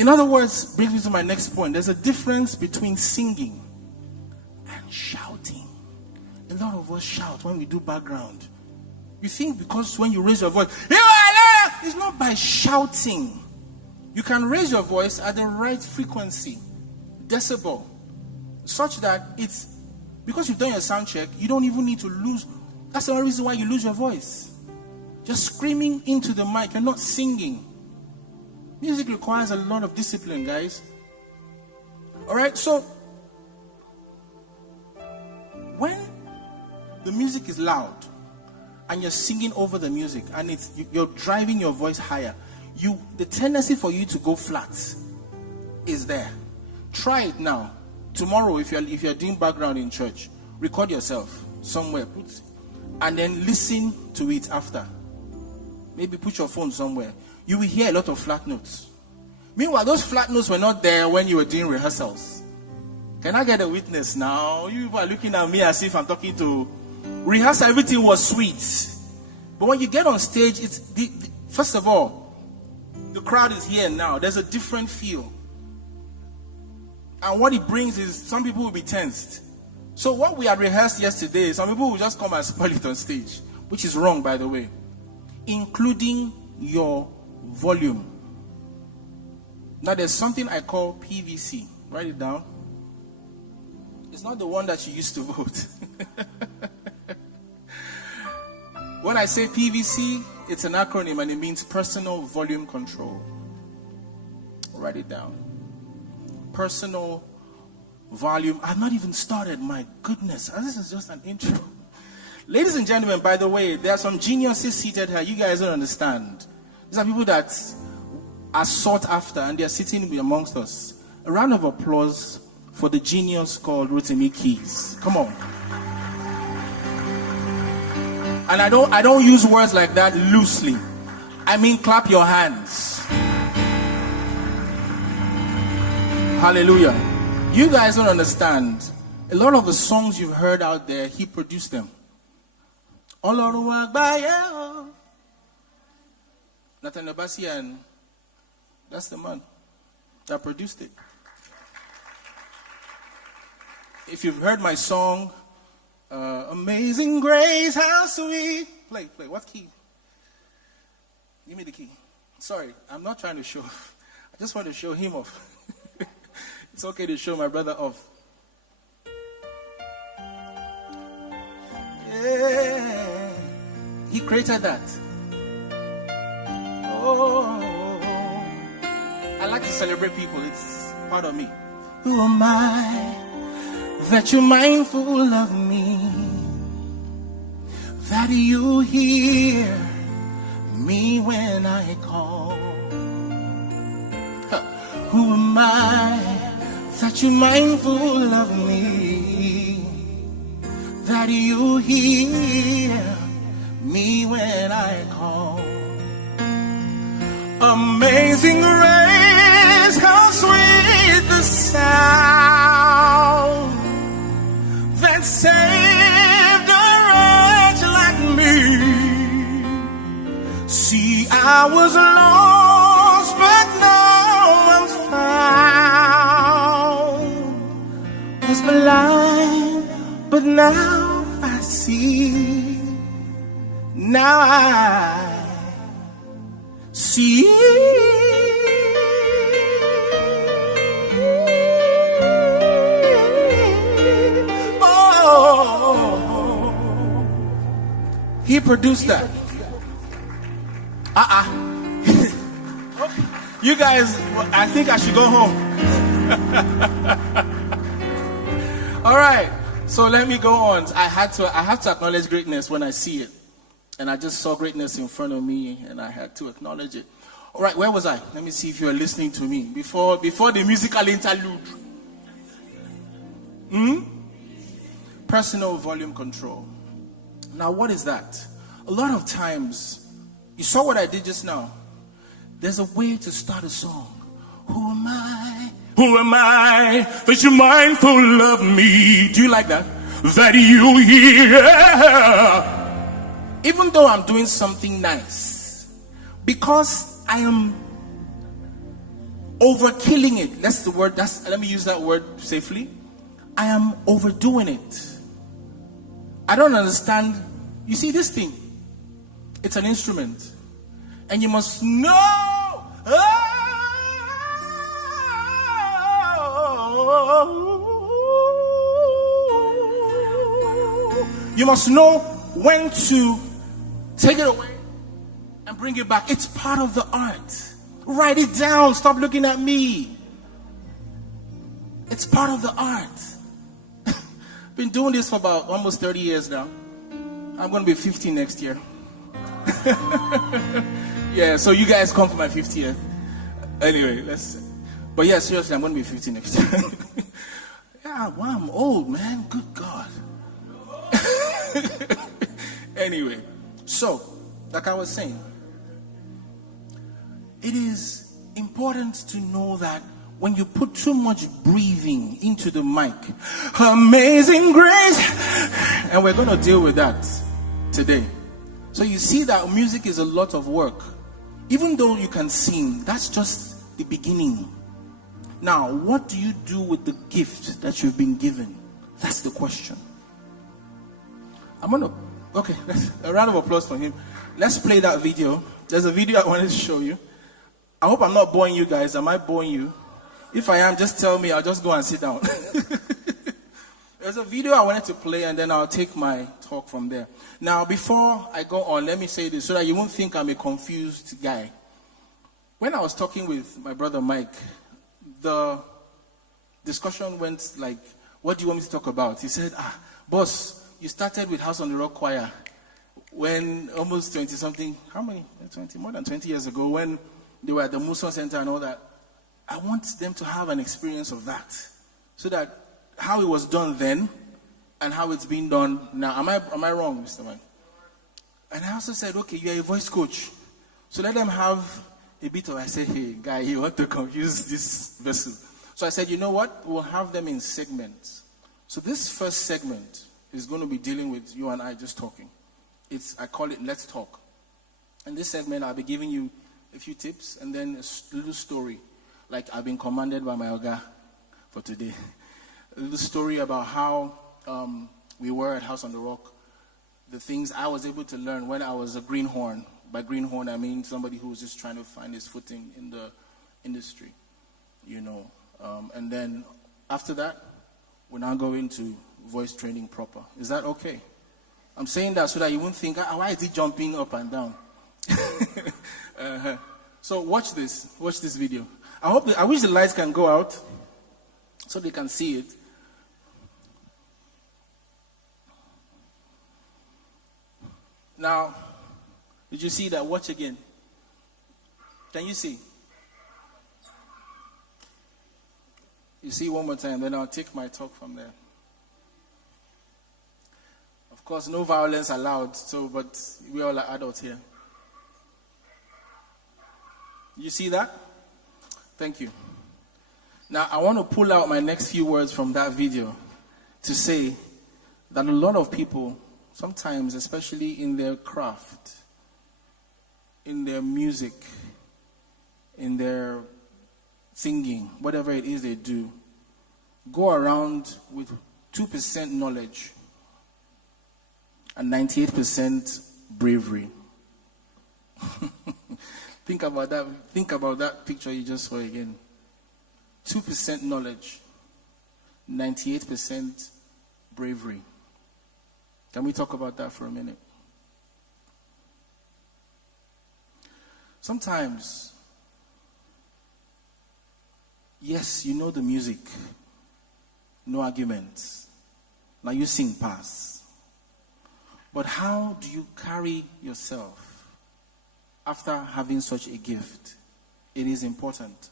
In other words, brings me to my next point. There's a difference between singing and shouting. A lot of us shout when we do background. You think because when you raise your voice, it's not by shouting. You can raise your voice at the right frequency, decibel, such that it's, because you've done your sound check, you don't even need to lose. That's the only reason why you lose your voice. Just screaming into the mic, you're not singing. Music requires a lot of discipline, guys. Alright, so when the music is loud and you're singing over the music and you're driving your voice higher, the tendency for you to go flat is there. Try it now. Tomorrow, if you're doing background in church, record yourself somewhere, and then listen to it after. Maybe put your phone somewhere. You will hear a lot of flat notes. Meanwhile, those flat notes were not there when you were doing rehearsals. Can I get a witness now? You are looking at me as if I'm talking to rehearsal. Everything was sweet, but when you get on stage, first of all, the crowd is here now. There's a different feel. And what it brings is some people will be tensed. So what we had rehearsed yesterday, some people will just come and spoil it on stage, which is wrong, by the way. Including your volume. Now there's something I call PVC. Write it down. It's not the one that you used to vote. When I say PVC, it's an acronym and it means personal volume control. Write it down. Personal volume. I've not even started. My goodness. This is just an intro. Ladies and gentlemen, by the way, there are some geniuses seated here. You guys don't understand. These are people that are sought after and they are sitting amongst us. A round of applause for the genius called Rotimi Keys. Come on. And I don't use words like that loosely. I mean, clap your hands. Hallelujah. You guys don't understand. A lot of the songs you've heard out there, he produced them. Nathan Abasian, that's the man that produced it. If you've heard my song, Amazing Grace, how sweet. Play. What key? Give me the key. Sorry, I'm not trying to show off. I just want to show him off. It's okay to show my brother off. Yeah. He created that. Oh, I like to celebrate people. It's part of me. Who am I that you're mindful of me? That you hear me when I call. Who am I that you're mindful of me? That you hear me when I call. Amazing grace, how sweet the sound that saved a wretch like me. See, I was lost, but now I'm found. Was blind, but now I see. Now I see. Oh, he produced that. You guys, I think I should go home. All right, so let me go on. I have to acknowledge greatness when I see it. And I just saw greatness in front of me, and I had to acknowledge it. All right, where was I? Let me see if you are listening to me before the musical interlude. Personal volume control. Now, what is that? A lot of times, you saw what I did just now. There's a way to start a song. Who am I? Who am I that you're mindful of me? Do you like that? That you hear. Even though I'm doing something nice, because I am overkilling it. That's the word. Let me use that word safely. I am overdoing it. I don't understand. You see this thing? It's an instrument. And you must know. You must know when to take it away and bring it back. It's part of the art. Write it down. Stop looking at me. It's part of the art. Been doing this for about almost 30 years now. I'm going to be 50 next year. Yeah, so you guys come for my 50th. Anyway, but yeah, seriously, I'm going to be 50 next year. Yeah, wow, I'm old, man. Good God. Anyway, so, like I was saying, it is important to know that when you put too much breathing into the mic, amazing grace, and we're going to deal with that today. So you see that music is a lot of work. Even though you can sing, that's just the beginning. Now, what do you do with the gift that you've been given? That's the question. Okay, a round of applause for him. Let's play that video. There's a video I wanted to show you. I hope I'm not boring you guys. Am I boring you? If I am, just tell me. I'll just go and sit down. There's a video I wanted to play, and then I'll take my talk from there. Now, before I go on, let me say this so that you won't think I'm a confused guy. When I was talking with my brother Mike, the discussion went like, what do you want me to talk about? He said, boss, you started with House on the Rock Choir when almost 20-something, how many? 20, more than 20 years ago, when they were at the Muson Center and all that. I want them to have an experience of that, so that how it was done then and how it's being done now. Am I wrong, Mr. Mike? And I also said, okay, you're a voice coach, so let them have a bit of, I said, hey, guy, you want to confuse this vessel. So I said, you know what? We'll have them in segments. So this first segment is going to be dealing with you and I just talking. I call it Let's Talk. In this segment, I'll be giving you a few tips and then a little story, like I've been commanded by my Oga for today. A little story about how we were at House on the Rock, the things I was able to learn when I was a greenhorn. By greenhorn, I mean somebody who was just trying to find his footing in the industry, you know. And then after that, we're now going to voice training proper. Is that okay? I'm saying that so that you won't think, why is he jumping up and down? So watch this video. I wish the lights can go out so they can see it. Now, did you see that? Watch again. Can you see? You see one more time, then I'll take my talk from there. Of course, no violence allowed, but we all are adults here. You see that? Thank you. Now, I want to pull out my next few words from that video to say that a lot of people, sometimes, especially in their craft, in their music, in their singing, whatever it is they do, go around with 2% knowledge and 98% bravery. Think about that. Think about that picture you just saw again. 2% knowledge, 98% bravery. Can we talk about that for a minute? Sometimes, yes, you know the music, no arguments. Now you sing pass. But how do you carry yourself after having such a gift? It is important.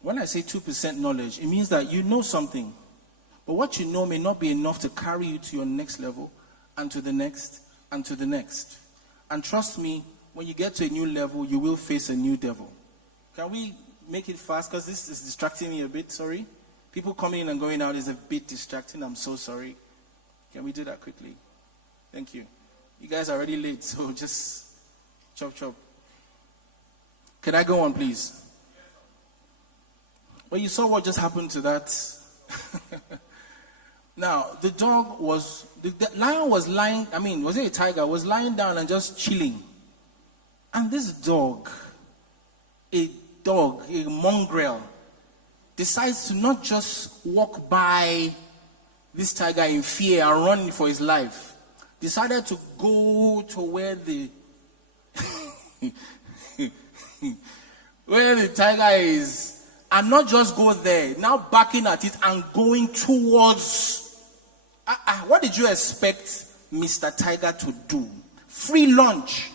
When I say 2% knowledge, it means that you know something, but what you know may not be enough to carry you to your next level, and to the next, and to the next. And trust me, when you get to a new level, you will face a new devil. Can we make it fast? Because this is distracting me a bit, sorry. People coming in and going out is a bit distracting. I'm so sorry. Can we do that quickly? Thank you. You guys are already late, so just chop chop. Can I go on, please? Well, you saw what just happened to that. Now, the lion was lying, was it a tiger? Was lying down and just chilling. And this dog, a mongrel, decides to not just walk by this tiger in fear and run for his life. Decided to go to where the tiger is, and not just go there, now backing at it and going towards. What did you expect Mr. Tiger to do? Free lunch.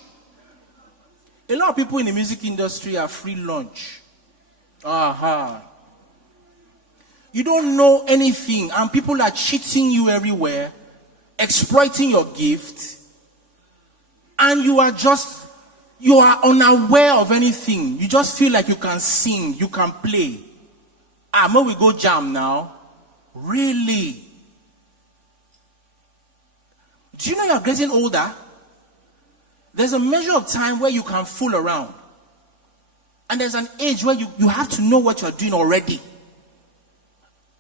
A lot of people in the music industry are free lunch. You don't know anything, and people are cheating you everywhere, exploiting your gift, and you are unaware of anything. You just feel like you can sing, you can play. May we go jam now? Really? Do you know you're getting older? There's a measure of time where you can fool around. And there's an age where you have to know what you're doing already.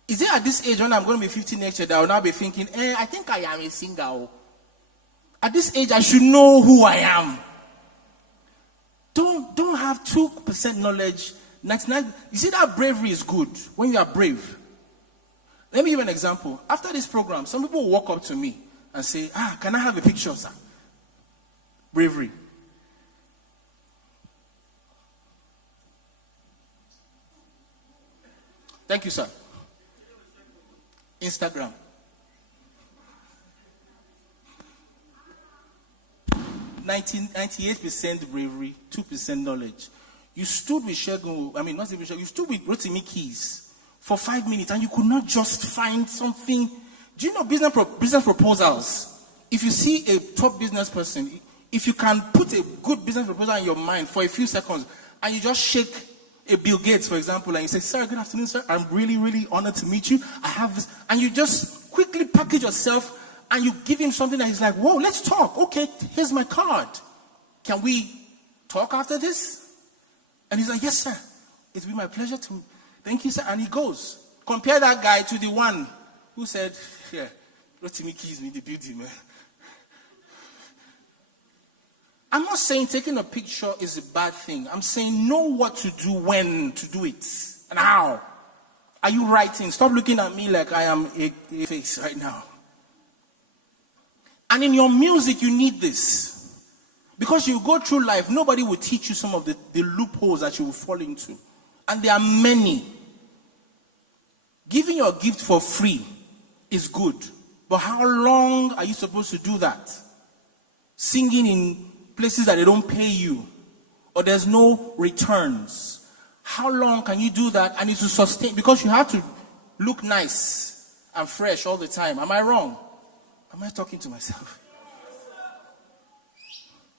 Is it at this age when I'm going to be 50 next year that I will now be thinking, I think I am a singer. At this age, I should know who I am. Don't have 2% knowledge. 99. You see, that bravery is good when you are brave. Let me give an example. After this program, some people will walk up to me and say, can I have a picture, sir? Bravery. Thank you, sir. Instagram. 98% bravery, 2% knowledge. You stood with Segun, not even Segun, you stood with Rotimi Keys for 5 minutes and you could not just find something. Do you know business proposals? If you see a top business person, if you can put a good business proposal in your mind for a few seconds and you just shake a Bill Gates, for example, and you say, sir, good afternoon, sir. I'm really, really honored to meet you. I have this. And you just quickly package yourself and you give him something that he's like, whoa, let's talk. Okay, here's my card. Can we talk after this? And he's like, yes, sir. It's been my pleasure to. Thank you, sir. And he goes. Compare that guy to the one who said, yeah, Rotimi Keys me the beauty, man. I'm not saying taking a picture is a bad thing. I'm saying know what to do, when to do it, and how. Are you writing? Stop looking at me like I am a face right now. And in your music, you need this. Because you go through life, nobody will teach you some of the loopholes that you will fall into. And there are many. Giving your gift for free is good. But how long are you supposed to do that? Singing in places that they don't pay you, or there's no returns. How long can you do that and it's to sustain? Because you have to look nice and fresh all the time. Am I wrong? Am I talking to myself?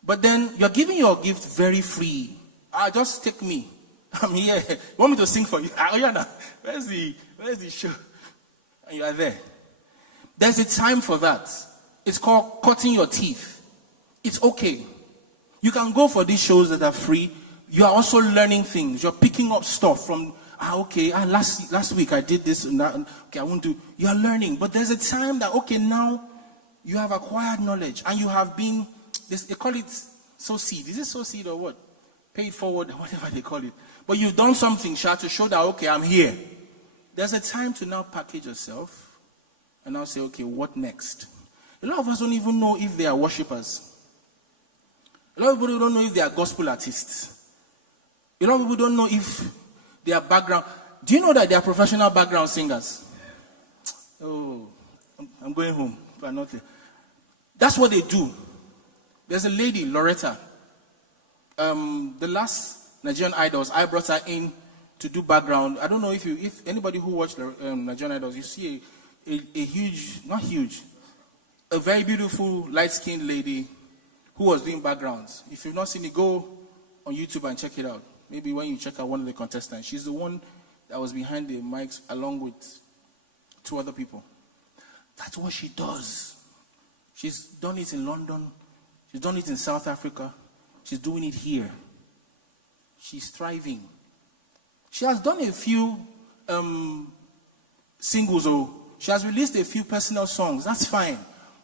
But then you're giving your gift very free. Just take me. I'm here. You want me to sing for you? Ayana, where's the show? And you are there. There's a time for that. It's called cutting your teeth. It's okay. You can go for these shows that are free. You are also learning things. You're picking up stuff from, last week I did this and that. Okay, I won't do. You are learning. But there's a time that, okay, now you have acquired knowledge and you have been, they call it sow seed. Is it sow seed or what? Pay it forward, whatever they call it. But you've done something, Sha, to show that, okay, I'm here. There's a time to now package yourself and now say, okay, what next? A lot of us don't even know if they are worshippers. A lot of people don't know if they are gospel artists. A lot of people don't know if they are background. Do you know that they are professional background singers? Oh, I'm going home. If I'm not there. That's what they do. There's a lady, Loretta. The last Nigerian Idols, I brought her in to do background. I don't know if anybody who watched Nigerian Idols, you see a huge, not huge, a very beautiful light-skinned lady who was doing backgrounds. If you've not seen it, go on YouTube and check it out. Maybe when you check out one of the contestants, she's the one that was behind the mics along with 2 other people. That's what she does. She's done it in London. She's done it in South Africa. She's doing it here. she's thriving. She has done a few singles, she has released a few personal songs, that's fine.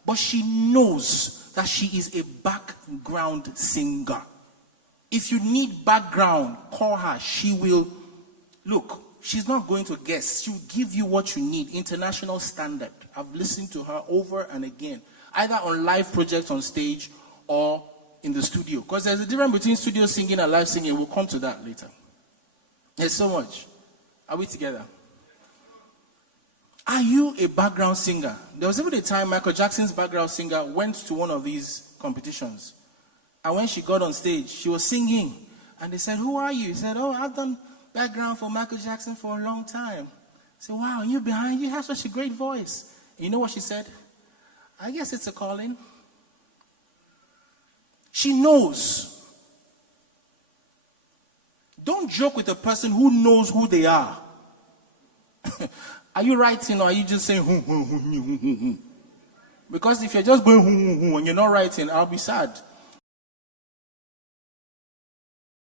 But she knows that she is a background singer. If you need background, call her. She will, look, she's not going to guess. She'll give you what you need, international standard. I've listened to her over and again, either on live projects on stage or in the studio. Because there's a difference between studio singing and live singing. We'll come to that later. There's so much. Are we together? Are you a background singer? There was even a time Michael Jackson's background singer went to one of these competitions. And when she got on stage, she was singing. And they said, who are you? He said, oh, I've done background for Michael Jackson for a long time. I said, wow, you behind, you have such a great voice. And you know what she said? I guess it's a calling. She knows. Don't joke with a person who knows who they are. Are you writing or are you just saying, Because if you're just going, and you're not writing, I'll be sad.